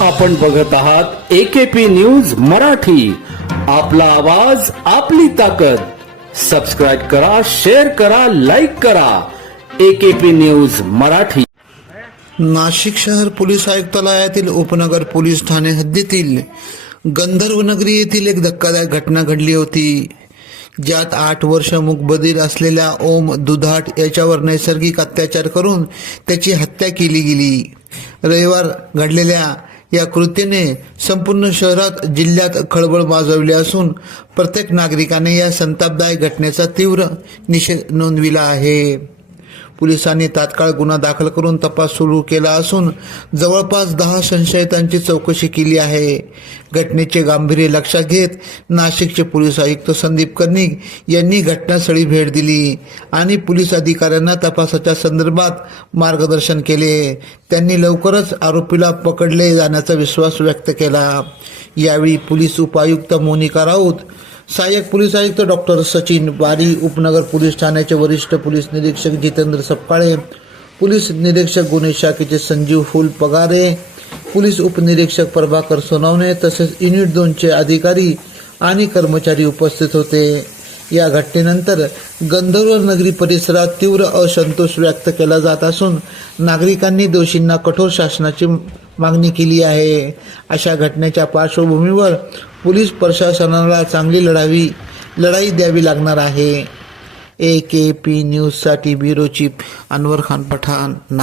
आपण बघत आहात एकेपी न्यूज मराठी. आपला आवाज आपली ताकद. सबस्क्राईब करा शेअर करा लाईक करा. AKP news Marathi. नाशिक शहर पोलीस आयुक्तालयातील उपनगर पोलीस ठाणे हद्दीतील गंधर्वनगरी येथील एक धक्कादायक घटना घडली होती. ज्यात आठ वर्ष मुकबधीर असलेल्या ओम दुधाट याच्यावर नैसर्गिक अत्याचार करून त्याची हत्या केली गेली. रविवार घडलेल्या या कृतीने संपूर्ण शहरात जिल्ह्यात खळबळ माजवली असून प्रत्येक नागरिकाने या संतापदायक घटनेचा तीव्र निषेध नोंदविला आहे. पोलिसांनी तात्काळ गुन्हा दाखल करून तपास सुरू केला असून जवळपास दहा संशयितांची चौकशी केली आहे. घटनेचे गांभीर्य लक्षात घेत नाशिकचे पोलीस आयुक्त संदीप कर्णिक यांनी घटनास्थळी भेट दिली आणि पोलीस अधिकाऱ्यांना तपासाच्या संदर्भात मार्गदर्शन केले. त्यांनी लवकरच आरोपीला पकडले जाण्याचा विश्वास व्यक्त केला. यावेळी पोलीस उपायुक्त मोनिका राऊत सहाय्यक पोलीस आयुक्त डॉक्टर सचिन वारी उपनगर पोलीस ठाण्याचे वरिष्ठ पोलीस निरीक्षक जितेंद्र सपकाळे पोलीस निरीक्षक गुन्हे शाखेचे संजीव फुल पगारे पोलीस उपनिरीक्षक प्रभाकर सोनवणे तसेच युनिट दोनचे अधिकारी आणि कर्मचारी उपस्थित होते. या घटनेनंतर गंधर्व नगरी परिसरात तीव्र असंतोष व्यक्त केला जात असून नागरिकांनी दोषींना कठोर शासनाची मागणी केली आहे. अशा घटनेच्या पार्श्वभूमीवर पोलीस प्रशासनाला चांगली लढावी लढाई द्यावी लागणार आहे. ए के पी न्यूजसाठी ब्युरो चीफ अनवर खान पठाण ना